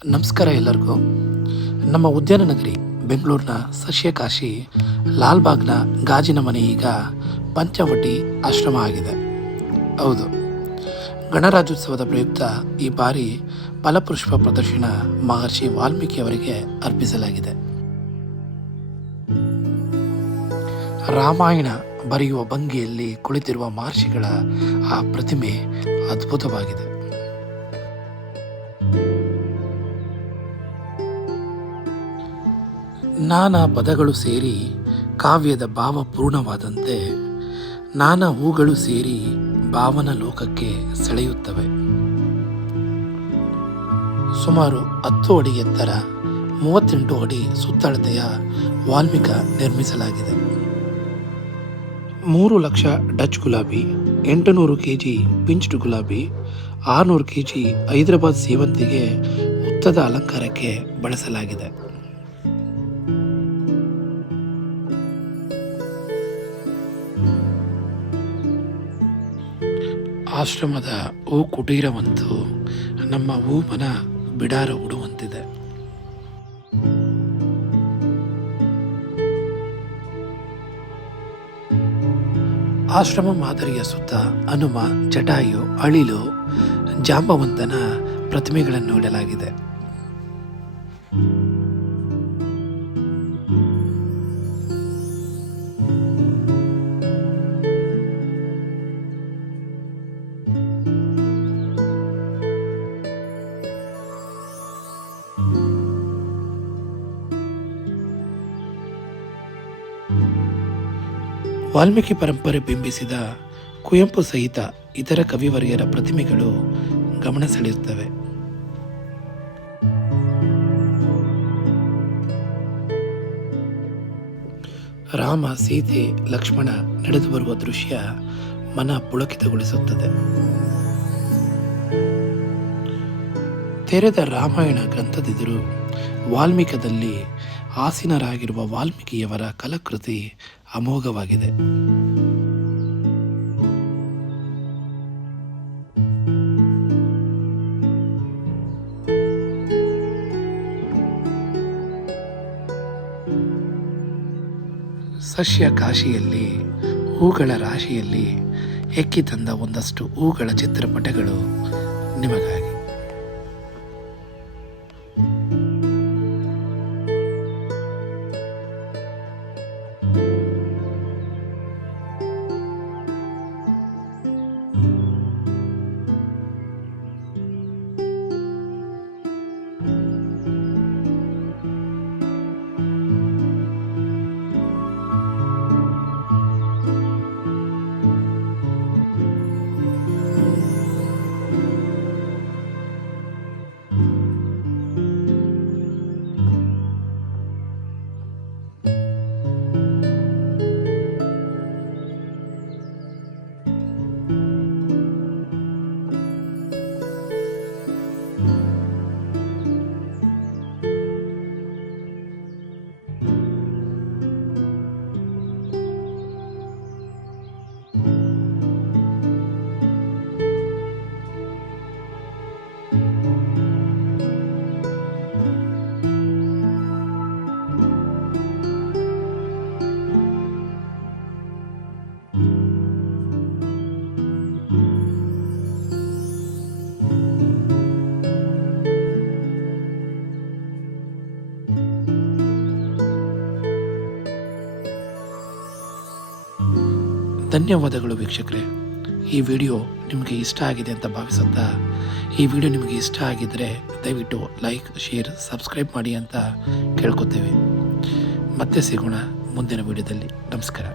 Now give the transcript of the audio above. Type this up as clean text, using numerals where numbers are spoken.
ನಮಸ್ಕಾರ ಎಲ್ಲರಿಗೂ. ನಮ್ಮ ಉದ್ಯಾನ ನಗರಿ ಬೆಂಗಳೂರಿನ ಸಸ್ಯಕಾಶಿ ಲಾಲ್ಬಾಗ್ನ ಗಾಜಿನ ಮನೆ ಈಗ ಪಂಚವಟಿ ಆಶ್ರಮ ಆಗಿದೆ. ಹೌದು, ಗಣರಾಜ್ಯೋತ್ಸವದ ಪ್ರಯುಕ್ತ ಈ ಬಾರಿ ಫಲಪುಷ್ಪ ಪ್ರದರ್ಶನ ಮಹರ್ಷಿ ವಾಲ್ಮೀಕಿಯವರಿಗೆ ಅರ್ಪಿಸಲಾಗಿದೆ. ರಾಮಾಯಣ ಬರೆಯುವ ಭಂಗಿಯಲ್ಲಿ ಕುಳಿತಿರುವ ಮಹರ್ಷಿಗಳ ಆ ಪ್ರತಿಮೆ ಅದ್ಭುತವಾಗಿದೆ. ನಾನಾ ಪದಗಳು ಸೇರಿ ಕಾವ್ಯದ ಭಾವ ಪೂರ್ಣವಾದಂತೆ ನಾನಾ ಹೂಗಳು ಸೇರಿ ಭಾವನ ಲೋಕಕ್ಕೆ ಸೆಳೆಯುತ್ತವೆ. ಸುಮಾರು 10 ಅಡಿ ಎತ್ತರ, 38 ಅಡಿ ಸುತ್ತಳತೆಯ ವಾಲ್ಮೀಕ ನಿರ್ಮಿಸಲಾಗಿದೆ. 3 ಲಕ್ಷ ಡಚ್ ಗುಲಾಬಿ, 800 kg ಪಿಂಚ್ಡ್ ಗುಲಾಬಿ, 600 kg ಹೈದರಾಬಾದ್ ಸೇವಂತಿಗೆ ಹುತ್ತದ ಅಲಂಕಾರಕ್ಕೆ ಬಳಸಲಾಗಿದೆ. ಆಶ್ರಮದ ಹೂ ಕುಟೀರವಂತೂ ನಮ್ಮ ಹೂ ಮನ ಬಿಡಾರ ಉಡುವಂತಿದೆ. ಆಶ್ರಮ ಮಾದರಿಯ ಸುತ್ತ ಹನುಮ, ಜಟಾಯು, ಅಳಿಲು, ಜಾಂಬವಂತನ ಪ್ರತಿಮೆಗಳನ್ನು ಇಡಲಾಗಿದೆ. ವಾಲ್ಮೀಕಿ ಪರಂಪರೆ ಬಿಂಬಿಸಿದ ಕುವೆಂಪು ಸಹಿತ ಇತರ ಕವಿವರ್ಯರ ಪ್ರತಿಮೆಗಳು ಗಮನ ಸೆಳೆಯುತ್ತವೆ. ರಾಮ, ಸೀತೆ, ಲಕ್ಷ್ಮಣ ನಡೆದು ಬರುವ ದೃಶ್ಯ ಮನ ಪುಳಕಿತಗೊಳಿಸುತ್ತದೆ. ತೆರೆದ ರಾಮಾಯಣ ಗ್ರಂಥದಿದ್ದರೂ ವಾಲ್ಮೀಕದಲ್ಲಿ ಆಸೀನರಾಗಿರುವ ವಾಲ್ಮೀಕಿಯವರ ಕಲಾಕೃತಿ ಅಮೋಘವಾಗಿದೆ. ಸಸ್ಯ ಕಾಶಿಯಲ್ಲಿ ಹೂಗಳ ರಾಶಿಯಲ್ಲಿ ಹೆಕ್ಕಿ ತಂದ ಒಂದಷ್ಟು ಹೂಗಳ ಚಿತ್ರಪಟಗಳು ನಿಮಗಾಗಿ. ಧನ್ಯವಾದಗಳು ವೀಕ್ಷಕರೇ. ಈ ವಿಡಿಯೋ ನಿಮಗೆ ಇಷ್ಟ ಆಗಿದೆ ಅಂತ ಭಾವಿಸುತ್ತಾ, ಈ ವಿಡಿಯೋ ನಿಮಗೆ ಇಷ್ಟ ಆಗಿದ್ದರೆ ದಯವಿಟ್ಟು ಲೈಕ್, ಶೇರ್, ಸಬ್ಸ್ಕ್ರೈಬ್ ಮಾಡಿ ಅಂತ ಕೇಳ್ಕೊತೇವೆ. ಮತ್ತೆ ಸಿಗೋಣ ಮುಂದಿನ ವಿಡಿಯೋದಲ್ಲಿ. ನಮಸ್ಕಾರ.